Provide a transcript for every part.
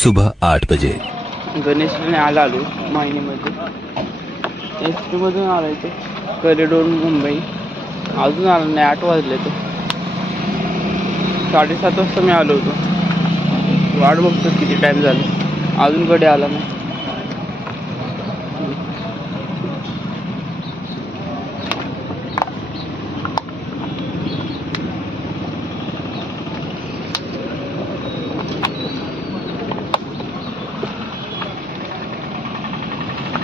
सुबह 8 बजे। गणेशने आलो माहिनीमध्ये एस टी मधून आलाय ते कॉरिडोर मुंबई. अजून आलो नाही, 8 वाजले ते. 7:30 वाजता मी आलो होतो. वाट बघतो किती टाइम झाला, अजून कडे आला नाही.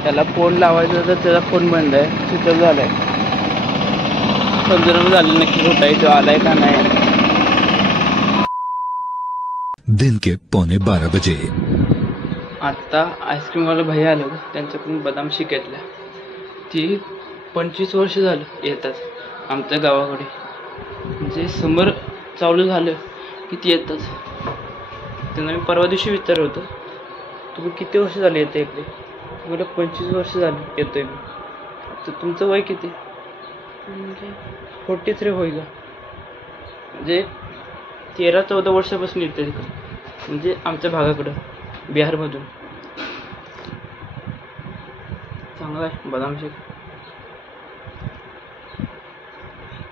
त्याला फोन लावायचा तर त्याचा फोन बंद आहे, स्विच ऑफ झालाय. समजून झालं नक्की कुठं आहे तो, आलाय का नाही. दिन के 11:45 बजे। आत्ता आईस्क्रीमवाला भैया आलं, त्यांच्याकडून बदाम घेतल्या. ती 25 वर्ष झालं येतात आमच्या गावाकडे. म्हणजे समर चालू झालं की ती येतात. त्यांना मी परवा दिवशी विचारलं होतं, तुम्ही किती वर्ष झाले येते इकडे? मला 25 वर्ष झाली येतोय मी. तर तुमचं वय किती? म्हणजे 43 होईल. म्हणजे 13-14 वर्षापासून येते तिकडे, म्हणजे आमच्या भागाकडं बिहारमधून. चांगला आहे बदाम शेक.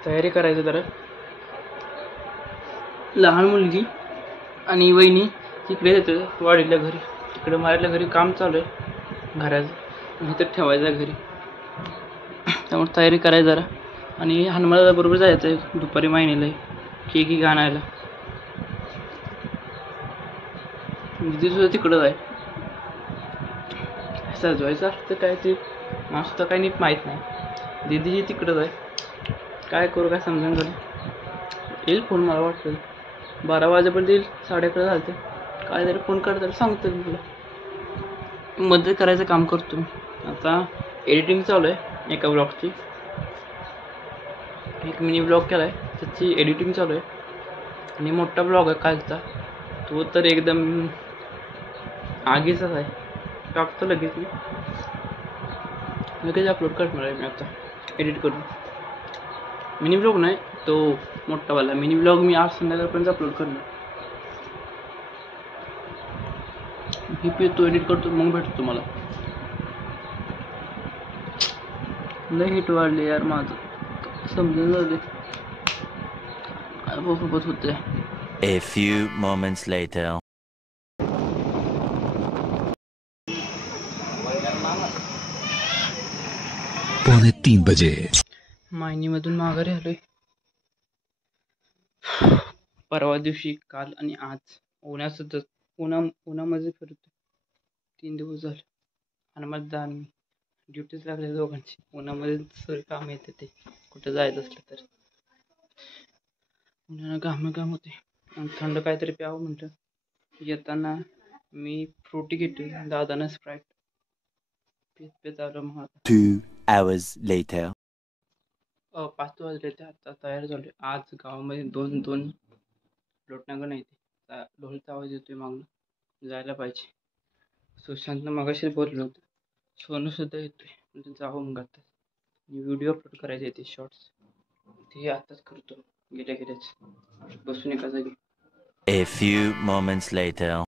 तयारी करायचं जरा. लहान मुलगी आणि वहिनी तिकडे येते वाडीला घरी. तिकडे माझ्या घरी काम चालू आहे घराचं, इथं ठेवायचं घरी. त्यामुळे तयारी करायची जरा. आणि हनुमाला बरोबर जायचं आहे दुपारी महिन्याला केक आणायला. दिदी सुद्धा तिकडंच आहे. सजवायचं असतं काय ते मस्त काही नीट माहीत नाही. दिदीही तिकडंच आहे. काय करू काय समजून झालं. येईल फोन, मला वाटतं 12 वाजेपर्यंत येईल. 11:30 झालं. काय तरी फोन करता सांगतो मी तुला. मदत करायचं काम करतो मी. आता एडिटिंग चालू आहे एका ब्लॉगची. एक मिनी ब्लॉग केला आहे, त्याची एडिटिंग चालू आहे. आणि मोठा ब्लॉग आहे कालचा, तो तर एकदम आगीचाच आहे. टाकतो लगेच मी, लगेच अपलोड करणार आहे मी आता एडिट करून. मिनी ब्लॉग नाही, तो मोठावाला मिनी ब्लॉग मी आज संध्याकाळपर्यंत अपलोड करणार. मी पितो, एडिट करतो, मग भेटतो तुम्हाला. लय हिट वाढले यार माझं, समजून झाले सोबत होते. A few moments later. 2:45 बजे। मायनीमधून माघारी आलोय. परवा दिवशी, काल आणि आज उन्हामध्ये फिरतो. 3 दिवस झाले. आणि मग जाण ड्युटीच लागले दोघांची. उन्हामध्ये सगळे काम येते ते, कुठं जायचं असलं तर. उन्हानं घाम होते. आणि थंड काहीतरी प्यावं म्हटलं. येताना मी फ्रुटी घेतली, दादानं स्प्राईट पीत आलो. मग 2 hours later. 5 वाजले ते. आता तयार झाले. आज गावामध्ये दोन लोटनागं नाही ते ढोलचा आवाज येतोय मागून, जायला पाहिजे. सुशांतनं मगाशी बोललं होतं. सोनू सुद्धा येतोय, म्हणजे जावं मग आता. व्हिडिओ अपलोड करायचे ते शॉर्ट्स, ते आताच करतो. गेल्याच बसून एका जागी. A few moments later.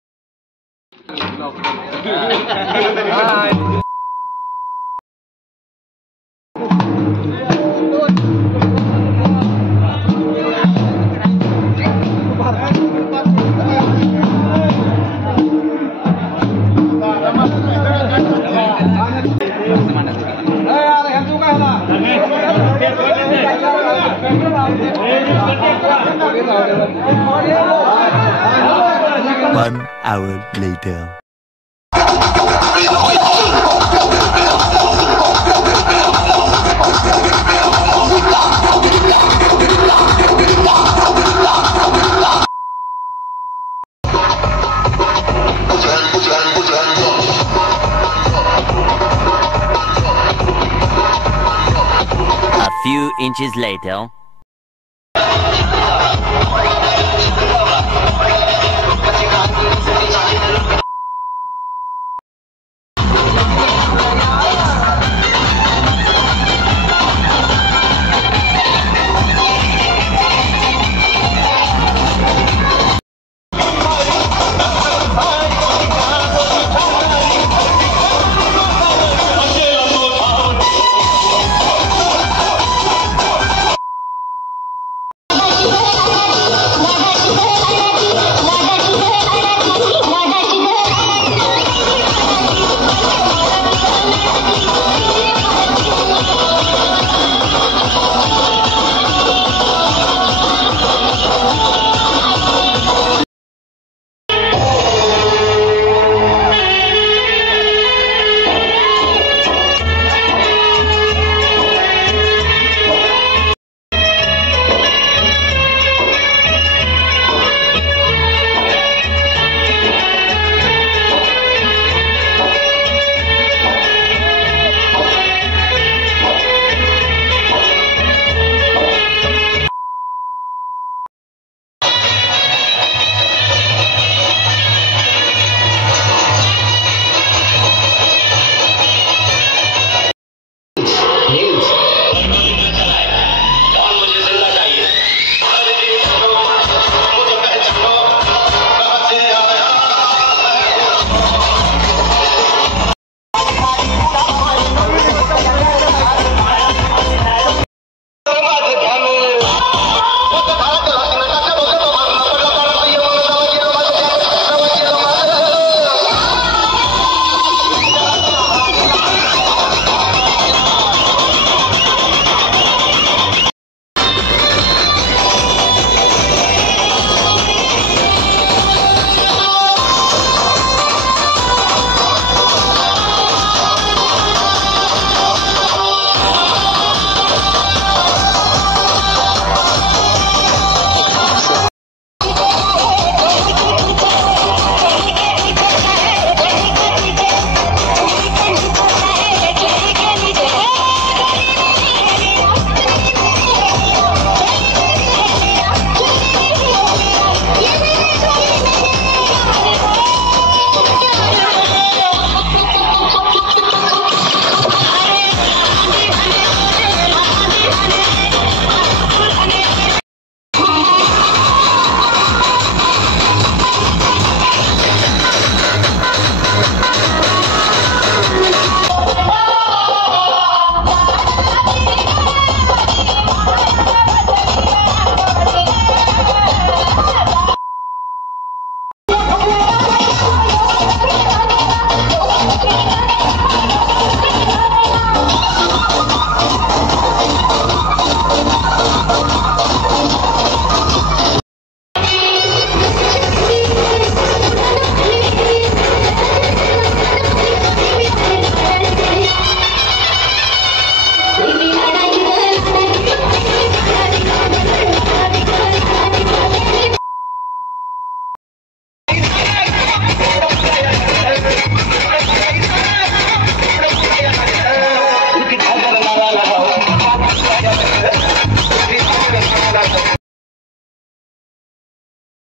One hour later. A few inches later.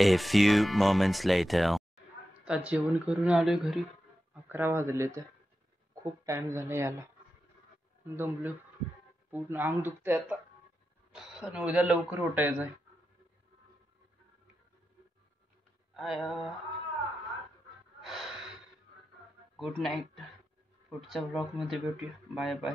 A few moments later. आता जेवण करून आलोय घरी. 11 वाजले तर खूप टाइम झाला याला. दमलो, पूर्ण अंग दुखतंय आता आणि उद्या लवकर उठायचं आहे. Good night. पुढच्या ब्लॉगमध्ये भेटूया. Bye bye.